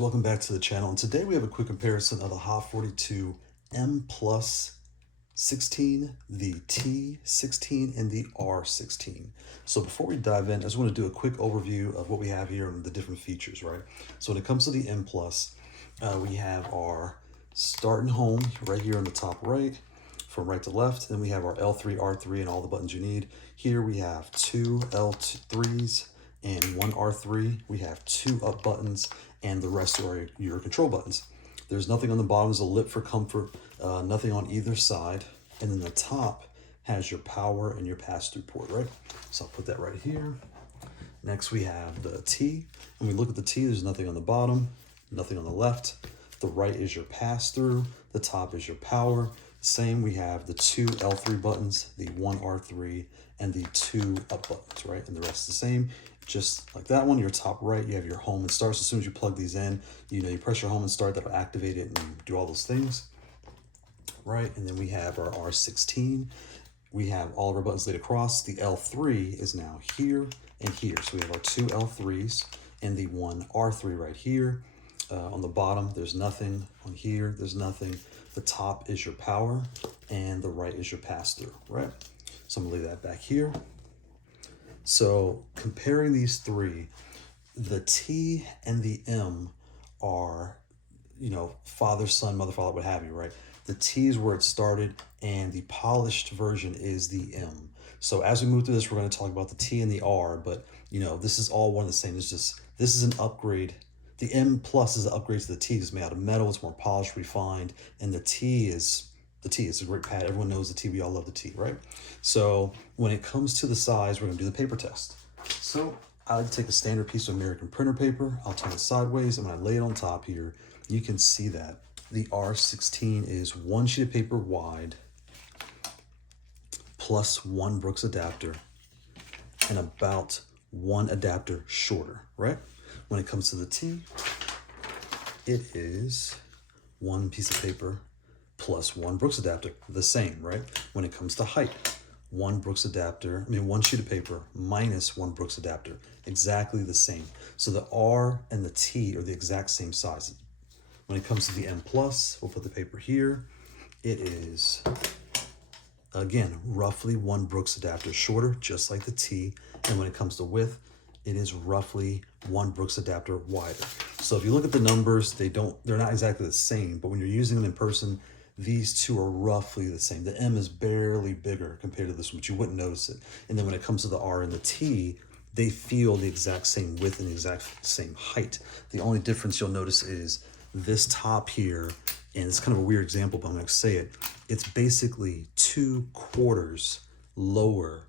welcome back to the channel, and today we have a quick comparison of the Haute42 M Plus 16, the T16, and the R16. So before we dive in, I just want to do a quick overview of what we have here and the different features, right? So when it comes to the M Plus, we have our start and home right here on the top right, from right to left. Then we have our L3, R3, and all the buttons you need. Here we have two L3s and one R3. We have two up buttons, and the rest are your control buttons. There's nothing on the bottom. There's a lip for comfort, nothing on either side. And then the top has your power and your pass-through port, right? So I'll put that right here. Next we have the T. When we look at the T, there's nothing on the bottom, nothing on the left. The right is your pass-through, the top is your power. Same, we have the two L3 buttons, the one R3, and the two up buttons, right? And the rest is the same. Just like that one, your top right, you have your home and start. So as soon as you plug these in, you press your home and start, that'll activate it and do all those things, right? And then we have our R16. We have all of our buttons laid across. The L3 is now here and here. So we have our two L3s and the one R3 right here. On the bottom, there's nothing. On here, there's nothing. The top is your power and the right is your pass-through, right? So I'm gonna lay that back here. So comparing these three, the T and the M are, father, son, mother, father, what have you, right? The T is where it started and the polished version is the M. So as we move through this, we're going to talk about the T and the R, but this is all one and the same. This is an upgrade. The M Plus is an upgrade to the T. It's made out of metal. It's more polished, refined, and the T is a great pad. Everyone knows the T. We all love the T, right? So when it comes to the size, we're going to do the paper test. So I like to take a standard piece of American printer paper. I'll turn it sideways, and when I lay it on top here, you can see that the R16 is one sheet of paper wide plus one Brooks adapter and about one adapter shorter, right? When it comes to the T, it is one piece of paper plus one Brooks adapter, the same, right? When it comes to height, one sheet of paper minus one Brooks adapter, exactly the same. So the R and the T are the exact same size. When it comes to the M Plus, we'll put the paper here. It is, again, roughly one Brooks adapter shorter, just like the T. And when it comes to width, it is roughly one Brooks adapter wider. So if you look at the numbers, they're not exactly the same, but when you're using them in person, these two are roughly the same. The M is barely bigger compared to this one, but you wouldn't notice it. And then when it comes to the R and the T, they feel the exact same width and the exact same height. The only difference you'll notice is this top here, and it's kind of a weird example, but I'm gonna say it. It's basically 2/4 lower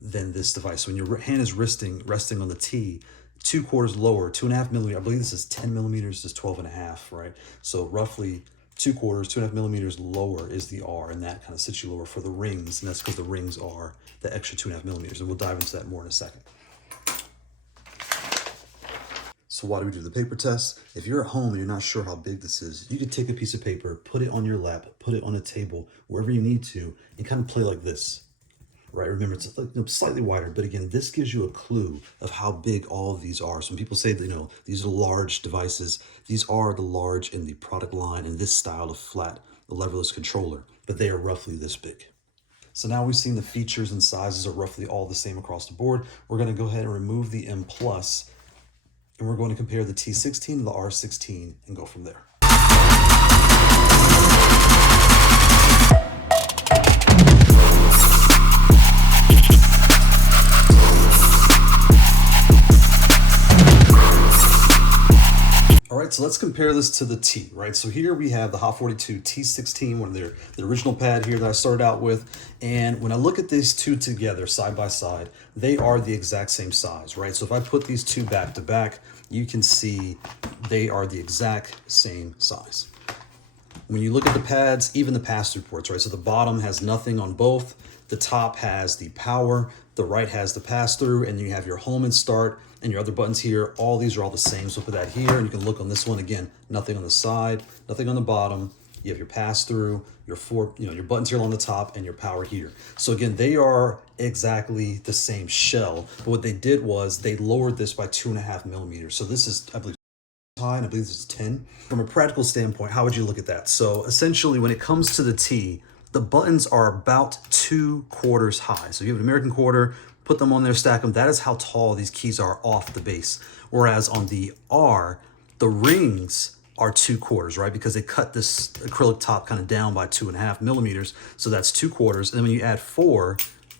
than this device. So when your hand is resting on the T, 2/4 lower, 2.5 millimeters. I believe this is 10 millimeters, this is 12.5, right? So roughly 2/4, 2.5 millimeters lower is the R, and that kind of sits you lower for the rings, and that's because the rings are the extra 2.5 millimeters, and we'll dive into that more in a second. So why do we do the paper test? If you're at home and you're not sure how big this is, you could take a piece of paper, put it on your lap, put it on a table, wherever you need to, and kind of play like this. Right, remember it's slightly wider, but again, this gives you a clue of how big all of these are. So when people say that, these are large devices, these are the large in the product line in this style of flat, the leverless controller, but they are roughly this big. So now we've seen the features and sizes are roughly all the same across the board. We're going to go ahead and remove the M Plus, and we're going to compare the T16 and the R16 and go from there. All right, so let's compare this to the T, right? So here we have the Haute42 T16, one of the original pad here that I started out with. And when I look at these two together, side by side, they are the exact same size, right? So if I put these two back to back, you can see they are the exact same size. When you look at the pads, even the pass-through ports, right? So the bottom has nothing on both. The top has the power, the right has the pass-through, and you have your home and start and your other buttons here. All these are all the same. So put that here, and you can look on this one again, nothing on the side, nothing on the bottom. You have your pass-through, your buttons here along the top, and your power here. So again, they are exactly the same shell, but what they did was they lowered this by 2.5 millimeters. So this is, I believe, high, and I believe this is 10. From a practical standpoint, how would you look at that? So essentially, when it comes to the T, the buttons are about 2/4 high. So you have an American quarter, put them on there, stack them. That is how tall these keys are off the base. Whereas on the R, the rings are 2/4, right? Because they cut this acrylic top kind of down by 2.5 millimeters. So that's 2/4. And then when you add 4,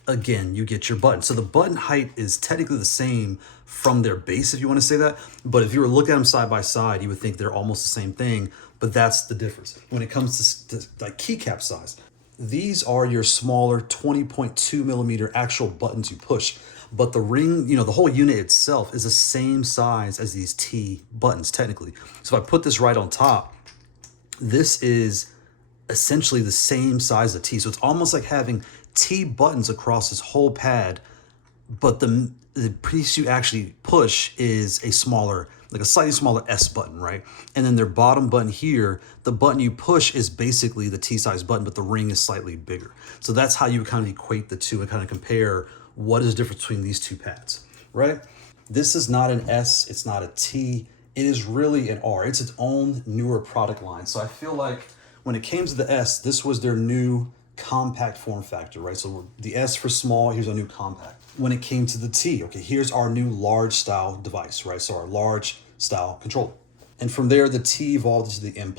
again, you get your button. So the button height is technically the same from their base, if you want to say that. But if you were looking at them side by side, you would think they're almost the same thing. But that's the difference. When it comes to like keycap size, these are your smaller 20.2 millimeter actual buttons you push. But the ring, you know, the whole unit itself is the same size as these T buttons, technically. So if I put this right on top, this is essentially the same size of T. So it's almost like having T buttons across this whole pad, but the piece you actually push is a smaller, like a slightly smaller S button, right? And then their bottom button here, the button you push is basically the T-size button, but the ring is slightly bigger. So that's how you kind of equate the two and kind of compare what is the difference between these two pads, right? This is not an S, it's not a T, it is really an R. It's its own newer product line. So I feel like when it came to the S, this was their new compact form factor, right? So the S for small, here's our new compact. When it came to the T, okay, here's our new large style device, right? So our large style controller. And from there, the T evolved into the M+,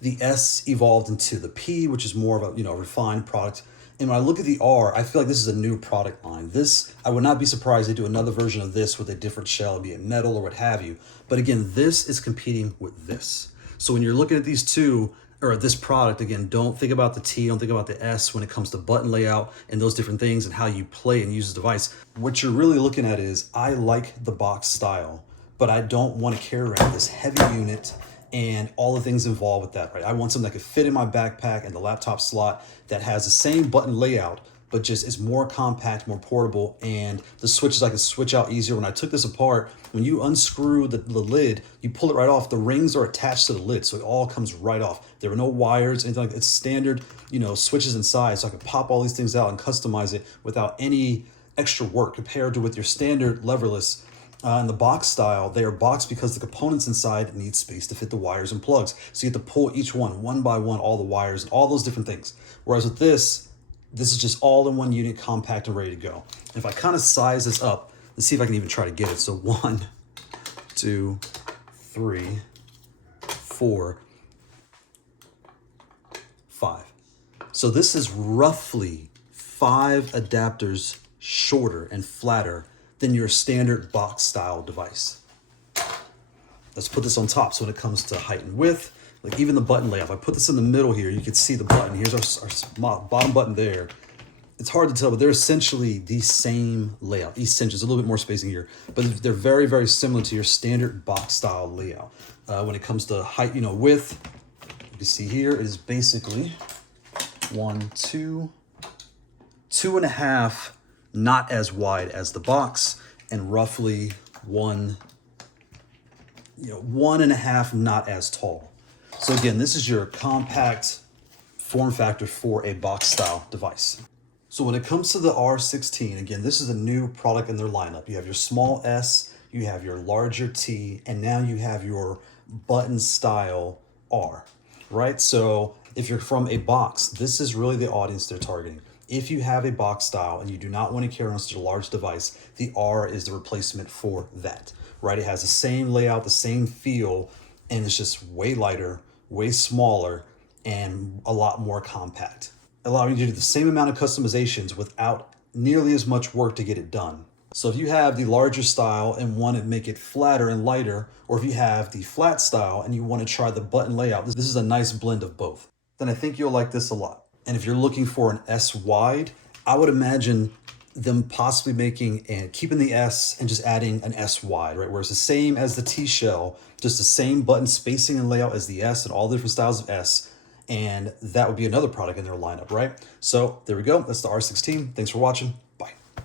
the S evolved into the P, which is more of a, you know, refined product. And when I look at the R, I feel like this is a new product line. This, I would not be surprised they do another version of this with a different shell, be it metal or what have you. But again, this is competing with this. So when you're looking at these two, or this product, again, don't think about the T, don't think about the S when it comes to button layout and those different things and how you play and use the device. What you're really looking at is, I like the box style, but I don't want to carry around this heavy unit and all the things involved with that, right? I want something that could fit in my backpack and the laptop slot that has the same button layout, but just is more compact, more portable, and the switches I can switch out easier. When I took this apart, when you unscrew the lid, you pull it right off. The rings are attached to the lid, so it all comes right off. There are no wires, anything like that. It's standard, you know, switches inside, so I can pop all these things out and customize it without any extra work compared to with your standard leverless. In the box style, they are boxed because the components inside need space to fit the wires and plugs. So you have to pull each one by one, all the wires and all those different things. Whereas with this is just all in one unit, compact and ready to go. And if I kind of size this up, let's see if I can even try to get it. So 1, 2, 3, 4, 5. So this is roughly 5 adapters shorter and flatter than your standard box style device. Let's put this on top. So when it comes to height and width, like even the button layout, if I put this in the middle here, you can see the button. Here's our bottom button there. It's hard to tell, but they're essentially the same layout. Essentially, a little bit more spacing here, but they're very, very similar to your standard box style layout. When it comes to height, you know, width, you can see here it is basically 1, 2, 2.5, not as wide as the box, and roughly 1, 1.5, not as tall. So again, this is your compact form factor for a box style device. So when it comes to the R16, again, this is a new product in their lineup. You have your small S, you have your larger T, and now you have your button style R, right? So if you're from a box, this is really the audience they're targeting. If you have a box style and you do not want to carry on such a large device, the R is the replacement for that, right? It has the same layout, the same feel, and it's just way lighter, way smaller, and a lot more compact, allowing you to do the same amount of customizations without nearly as much work to get it done. So if you have the larger style and want to make it flatter and lighter, or if you have the flat style and you want to try the button layout, this is a nice blend of both. Then I think you'll like this a lot. And if you're looking for an S wide, I would imagine them possibly making and keeping the S and just adding an S wide, right? Where it's the same as the T shell, just the same button spacing and layout as the S and all the different styles of S. And that would be another product in their lineup, right? So there we go. That's the R16. Thanks for watching.